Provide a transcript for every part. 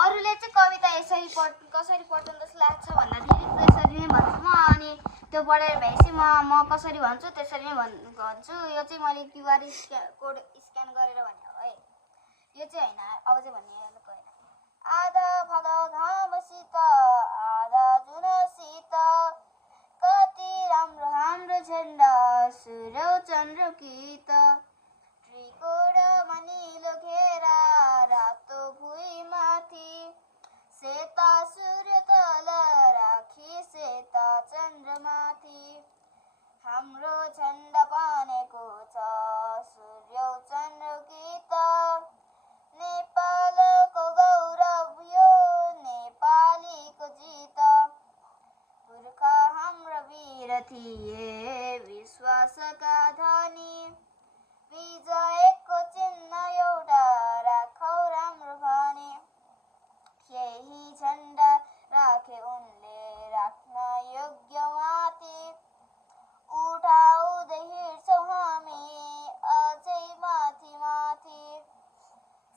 अरूले चाहिँ कविता यसरी कसरी पढ्छन् जस्तो लाग्छ भन्दाखेरि त्यसरी नै भन्छु म। अनि त्यो पढेर भएपछि म कसरी भन्छु त्यसरी नै भन्छु। यो चाहिँ मैले क्युआर कोड स्क्यान गरेर भने हो है। यो चाहिँ होइन, अब चाहिँ भन्ने होइन। आधा भाग घामसित आधा जुनसित कति राम्रो हाम्रो झन्डा सूर्य चन्द्र गीत त्रिकोणमा निलो घेरा रातो भुइँमाथि सेता सूर्य तल राखी सेता चन्द्रमाथि हाम्रो झन्डा बनेको छ सूर्य चन्द्र गीत नेपालको गौरव यो नेपालीको जित पुर्खा हाम्रो वीर थिए विश्वासका धनी विजयको चिन्ह एउटा राखौ राम्रो भने यही झन्डा राखे उनले राख्न योग्य माथि उठाउँदै हिँड्छौँ हामी अझै माथि माथि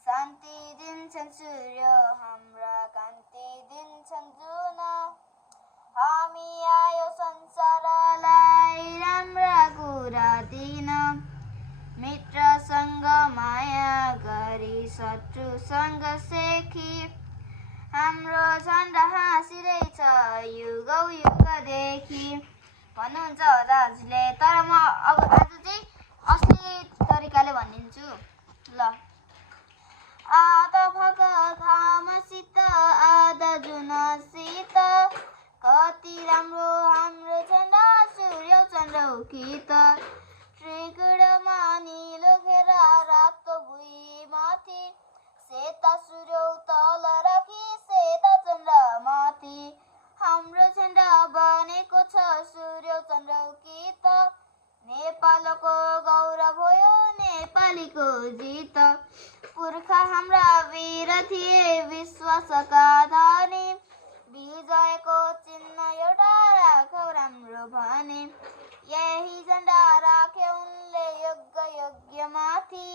शान्ति दिन्छन् सूर्य हाम्रा कान्ति दिन्छन् जुन हामी आयो संसारलाई राम्रा कुरा दिन मित्रसँग माया गरी शत्रुसँग सेखी हाम्रो झन्डा हाँसिरहेछ युगौँ युगदेखि भन्नुहुन्छ दाजुले। तर म अब आज चाहिँ असली तरिकाले भनिदिन्छु ल। आधा भाग घामसित आधा जुनसित कति राम्रो हाम्रो झन्डा सूर्य चन्द्र गीत त्रिकोणमा निलो घेरा रातो भुइँमाथि सेता सूर्य तल राखी सेता चन्द्रमाथि हाम्रो झन्डा बनेको छ सूर्य चन्द्र गीत नेपालको गौरव भयो नेपालीको जित पुर्खा हाम्रा वीर थिए विश्वासका धनी विजयको चिन्ह एउटा राखौ राम्रो भने यही झन्डा राखे उनले योग्य माथि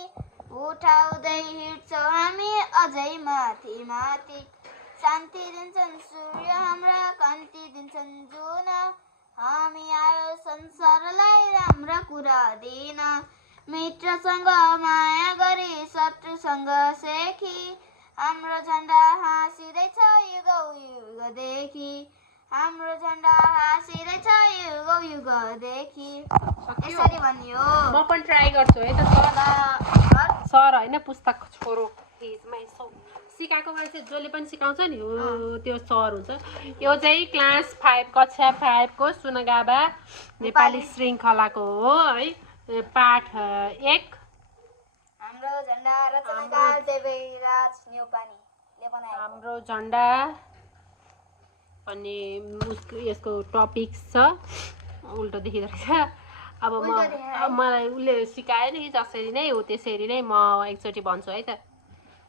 उठाउँदै हिँड्छौँ हामी अझै माथि माथि शान्ति दिन्छन् सूर्य हाम्रा कान्ति दिन्छन् जुन हामी आयो संसारलाई राम्रा कुरा दिन मित्रसँग माया गरी शत्रुसँग सेखी हाम्रो झन्डा हाँसिँदैछ युगौँ युगदेखि हाम्रो झन्डा हाँसिँदैछ युगौँ युगदेखि यसरी भनियो। म पनि ट्राई गर्छु है त सर होइन पुस्तकको छोरो फेजमा यसो सिकाएको मान्छे जसले पनि सिकाउँछ नि हो त्यो सर हुन्छ। यो चाहिँ क्लास 5 कक्षा 5 को सुनगाबा नेपाली श्रृङ्खलाको हो है। पाठ 1 हाम्रो झन्डा रचनाकार देवराज न्यौपानेले बनाएको हाम्रो झन्डा अनि यसको टपिक छ उल्टो देखिँदो रहेछ। अब मलाई उसले सिकायो नि जसरी नै हो त्यसरी नै म एकचोटि भन्छु है त।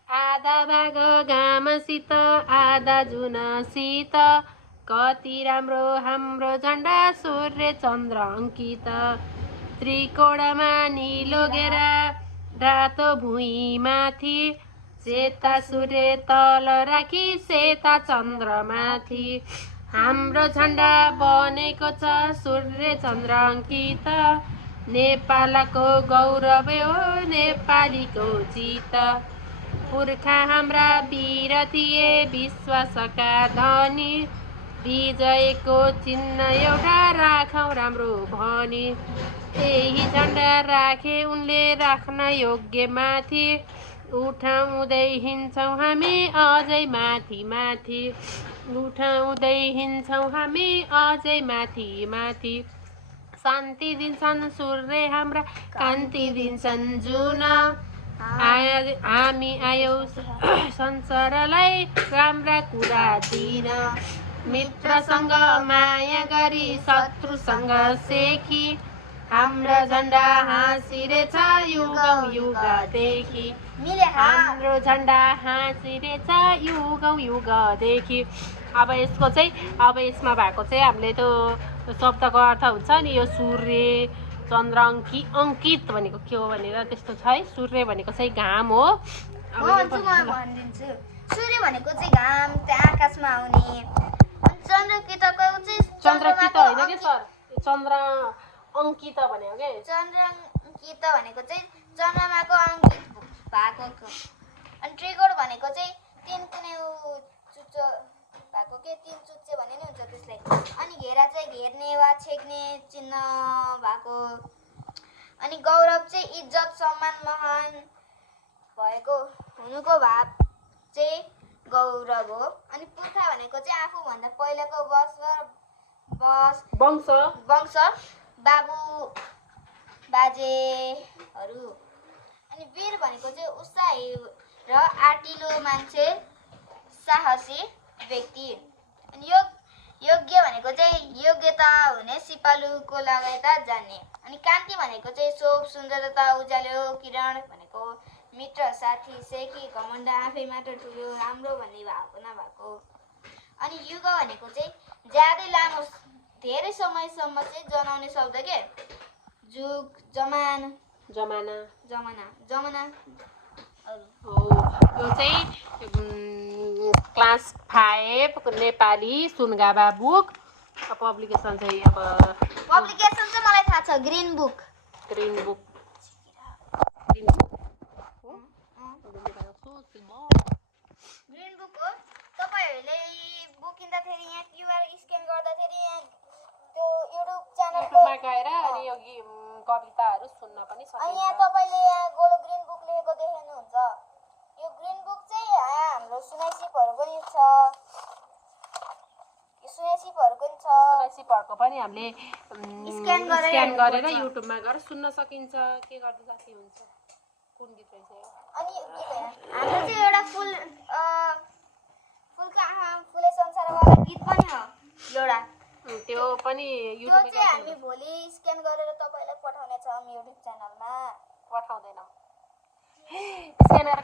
आधा भाग घामसित आधा जुनसित कति राम्रो हाम्रो झन्डा सूर्य चन्द्र अङ्कित त्रिकोणमा निलो घेरा रातो भुइँमाथि सेता सूर्य तल राखी सेता चन्द्रमाथि हाम्रो झन्डा बनेको छ सूर्य चन्द्र अङ्कित नेपालको गौरव हो नेपालीको जित पुर्खा हाम्रा वीर थिए विश्वासका धनी विजयको चिन्ह एउटा राखौँ राम्रो भनी यही झन्डा राखे उनले राख्न योग्य माथि उठाउँदै हिँड्छौँ हामी अझै माथि माथि उठाउँदै हिँड्छौँ हामी अझै माथि माथि शान्ति दिन्छन् सूर्य हाम्रा कान्ति दिन्छन् जुन हामी आयौ संसारलाई राम्रा कुरा दिन मित्रसँग माया गरी शत्रुसँग सेखी हाम्रो झन्डा हाँसिरहेछ युगौँ युगदेखि हाम्रो झन्डा हाँसिरहेछ युगौँ युगदेखि। अब यसको चाहिँ अब यसमा भएको चाहिँ हामीले त्यो शब्दको अर्थ हुन्छ नि यो सूर्य चन्द्र अङ्कित भनेको के हो भनेर त्यस्तो छ है। सूर्य भनेको चाहिँ घाम हो। सूर्य भनेको चाहिँ घाम त्यहाँ आकाशमा आउने अनि चन्द्रकितको चाहिँ चन्द्रकित होइन के सर चन्द्र अङ्कित भनेको के चन्द्रकित भनेको चाहिँ चन्द्रमाको अङ्कित भएको अनि त्रिकोण भनेको चाहिँ तीन कुनै चुच्चो भएको के तीन चुच्चे भन्ने नि हुन्छ त्यसलाई अनि घेरा चाहिँ घेर्ने वा छेक्ने चिन्ह भएको अनि गौरव चाहिँ इज्जत सम्मान महान भएको हुनुको भाव चाहिँ गौरव हो अनि पुर्खा भनेको चाहिँ आफूभन्दा पहिलाको वंश बाबु बाजेहरू अनि वीर भनेको चाहिँ उत्साही र आँटिलो मान्छे साहसी व्यक्ति अनि योग्य भनेको चाहिँ योग्यता हुने सिपालुको लगायता जान्ने अनि कान्ति भनेको चाहिँ शोभ सुन्दरता उज्यालो किरण भनेको मित्र साथी सेकी घमण्ड आफैबाट ठुलो राम्रो भन्ने भावना भएको अनि युग भनेको चाहिँ ज्यादै लामो धेरै समयसम्म चाहिँ जनाउने शब्द के जुग जमाना हो यो चाहिँ क्लास 5 नेपाली सुनगाबा बुक पब्लिकेसन चाहिँ अब पब्लिकेसन चाहिँ मलाई थाहा छ ग्रीन बुक हो तपाईहरुले बुक किन्दाखेरि यहाँ क्यूआर स्क्यान गर्दाखेरि यहाँ त्यो युट्युब च्यानलमा गएर अनि यो कविताहरू सुन्न पनि सकिन्छ अनि यहाँ तपाईले यहाँ गोलो ग्रीन बुक लेखेको देख्नुहुन्छ यो ग्रीन बुक चाहिँ हाम्रो सुनाइसिपहरुको नि छ सुनाइसिपहरुको पनि हामीले स्क्यान गरेर युट्युबमा गएर सुन्न सकिन्छ के गर्दै साथी हुन्छ कुन गीत रहेछ अनि हाम्रो चाहिँ एउटा फुलका फुले संसारवाला गीत पनि हो एउटा त्यो पनि युट्युबमा त्यो चाहिँ हामी भोलि स्क्यान गरेर तपाईलाई पठाउने छौं युट्युब च्यानलमा पठाउँदैनौ स्क्यान गरेर